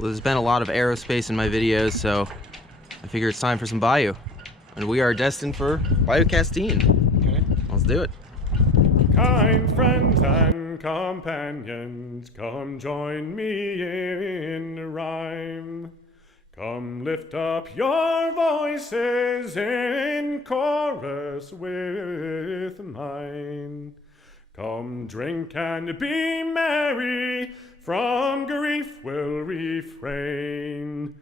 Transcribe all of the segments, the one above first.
Well, there's been a lot of aerospace in my videos, so I figure it's time for some Bayou. And we are destined for Bayou Castine. Okay. Let's do it. Kind friends and companions, come join me in rhyme. Come lift up your voices in chorus with mine. Come drink and be merry, from grief we'll refrain.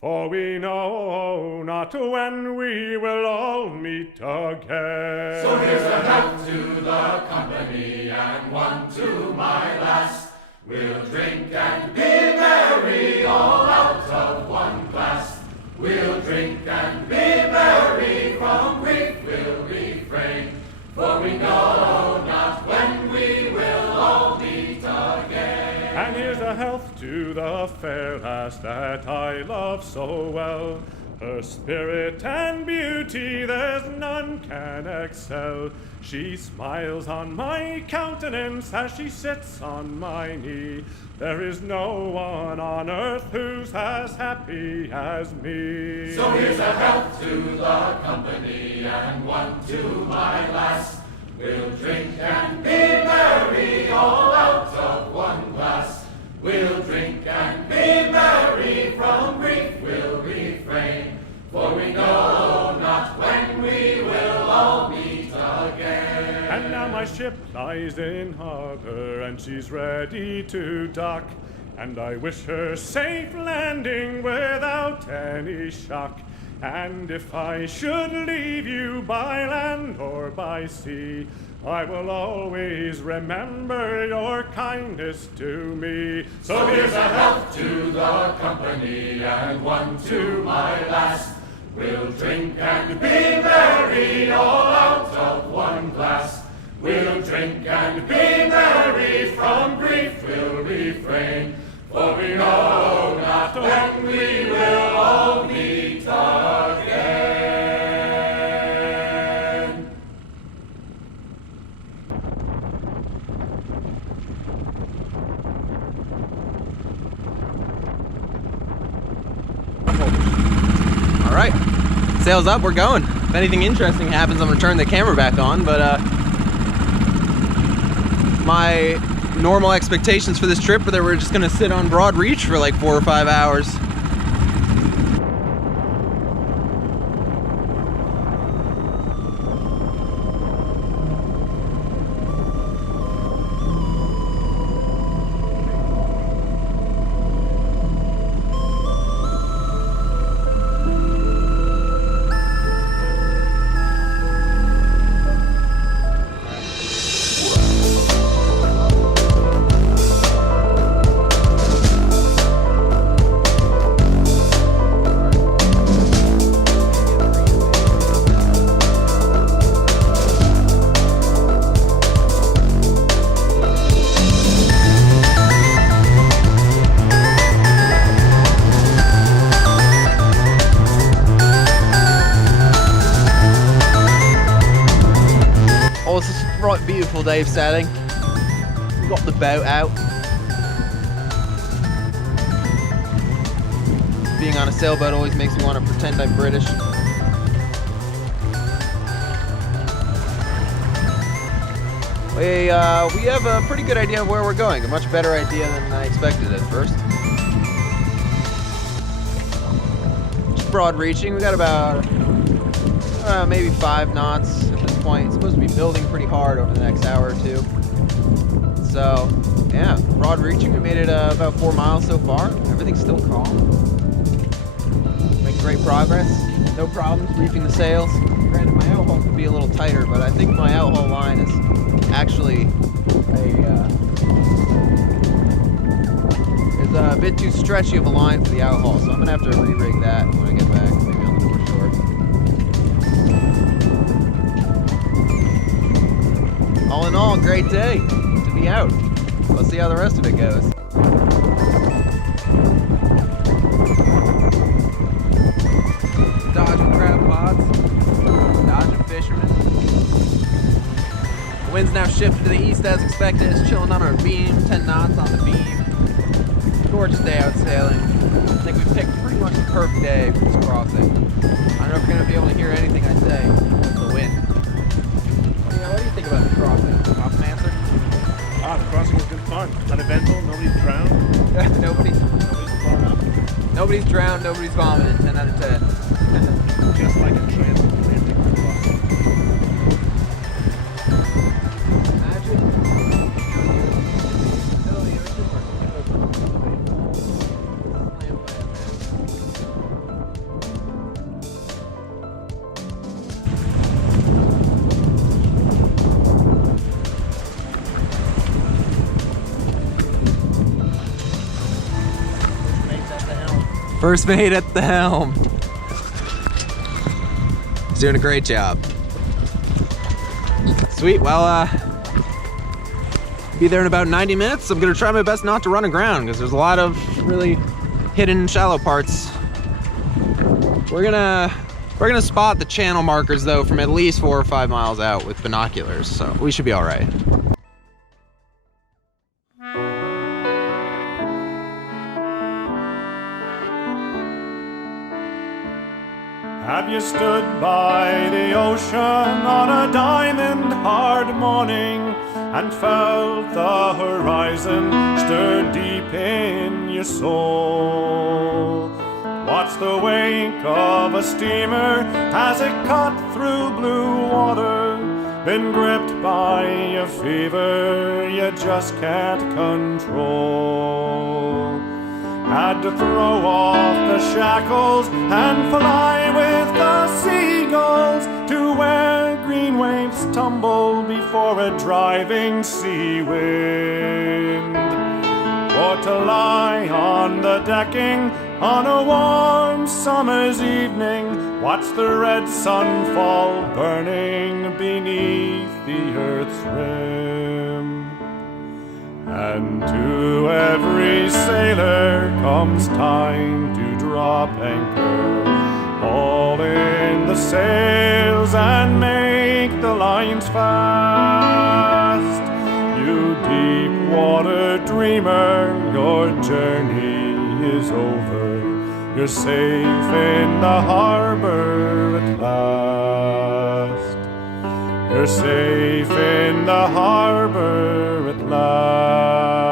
For we know not when we will all meet again. So here's a health to the company and one to my lass. We'll drink and be merry, all out of one glass. We'll drink and be merry, from grief we'll refrain. For we know not when we will all meet again. And here's a health to the fair lass that I love so well. Her spirit and beauty there's none can excel. She smiles on my countenance as she sits on my knee. There is no one on earth who's as happy as me. So here's a health to the company and one to my lass. We'll drink and be merry, all out of one glass. We'll drink and be merry, from grief we'll refrain. For we know not when we will all meet again. And now my ship lies in harbor and she's ready to dock. And I wish her safe landing without any shock. And if I should leave you by land or by sea, I will always remember your kindness to me. So here's a health to the company and one to my lass. We'll drink and be merry, all out of one glass. We'll drink and be merry, from grief we'll refrain. For we know not when we will all meet again. All right, sails up, we're going. If anything interesting happens, I'm gonna turn the camera back on, but my normal expectations for this trip were that we're just gonna sit on Broad Reach for like 4 or 5 hours. Beautiful day of sailing. Got the boat out. Being on a sailboat always makes me want to pretend I'm British. We have a pretty good idea of where we're going. A much better idea than I expected at first. Just broad reaching. We got about maybe 5 knots at this point. It's supposed to be building pretty hard over the next hour or two. So, yeah, broad reaching. We made it about 4 miles so far. Everything's still calm. Making great progress. No problems reefing the sails. Granted, my outhaul could be a little tighter, but I think my outhaul line is actually a bit too stretchy of a line for the outhaul. So I'm gonna have to re-rig that when I get back, maybe on the North Shore. All in all, great day to be out. Let's see how the rest of it goes. Dodging crab pods, dodging fishermen. The wind's now shifted to the east as expected. It's chilling on our beam, 10 knots on the beam. Gorgeous day out sailing. I think we picked pretty much the perfect day for this crossing. I don't know if you're going to be able to hear anything I say because of the wind. What do you think about the crossing? Coffin answer? The crossing was good fun. Uneventful, nobody's drowned. Nobody's blown up. Nobody's drowned, nobody's vomited. 10 out of 10. Just like a transatlantic crossing. First mate at the helm. He's doing a great job. Sweet, well, be there in about 90 minutes. I'm gonna try my best not to run aground because there's a lot of really hidden shallow parts. We're gonna spot the channel markers though from at least 4 or 5 miles out with binoculars, so we should be all right. Have you stood by the ocean on a diamond hard morning and felt the horizon stir deep in your soul? Watch the wake of a steamer as it cut through blue water, been gripped by a fever you just can't control. Had to throw off the shackles and fly with the seagulls to where green waves tumble before a driving sea wind. Or to lie on the decking on a warm summer's evening, watch the red sun fall burning beneath the earth's rim. And to every sailor comes time to drop anchor, haul in the sails and make the lines fast. You deep water dreamer, your journey is over. You're safe in the harbor at last. You're safe in the harbor at last.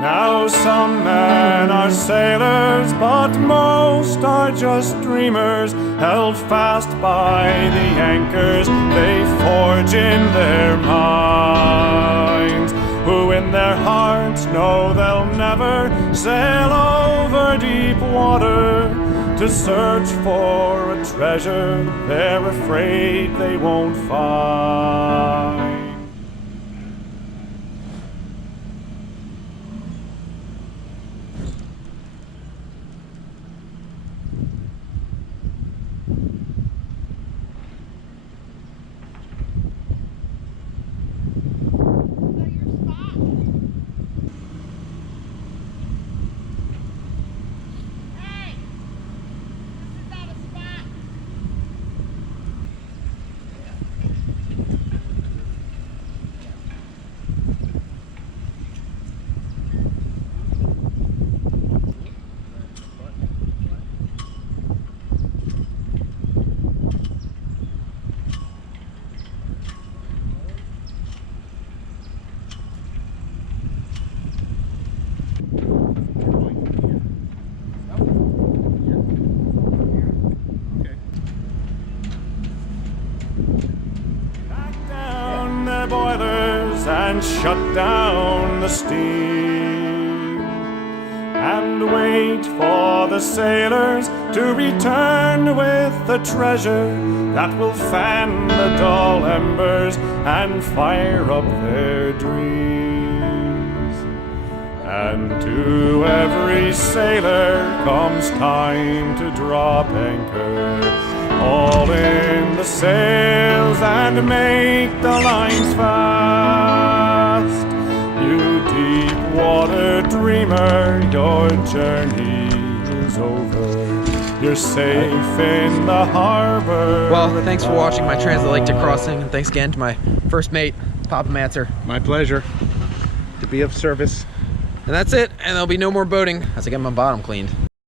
Now some men are sailors, but most are just dreamers, held fast by the anchors they forge in their minds, who in their hearts know they'll never sail over deep water to search for a treasure they're afraid they won't find. Boilers and shut down the steam, and wait for the sailors to return with the treasure that will fan the dull embers and fire up their dreams. And to every sailor comes time to drop anchor, haul in the sails and make the lines fast. You deep water dreamer, your journey is over. You're safe in the harbor. Well, thanks for watching my TransatLAKEtic crossing, and thanks again to my first mate, Papa Matzer. My pleasure to be of service. And that's it, and there'll be no more boating as I get my bottom cleaned.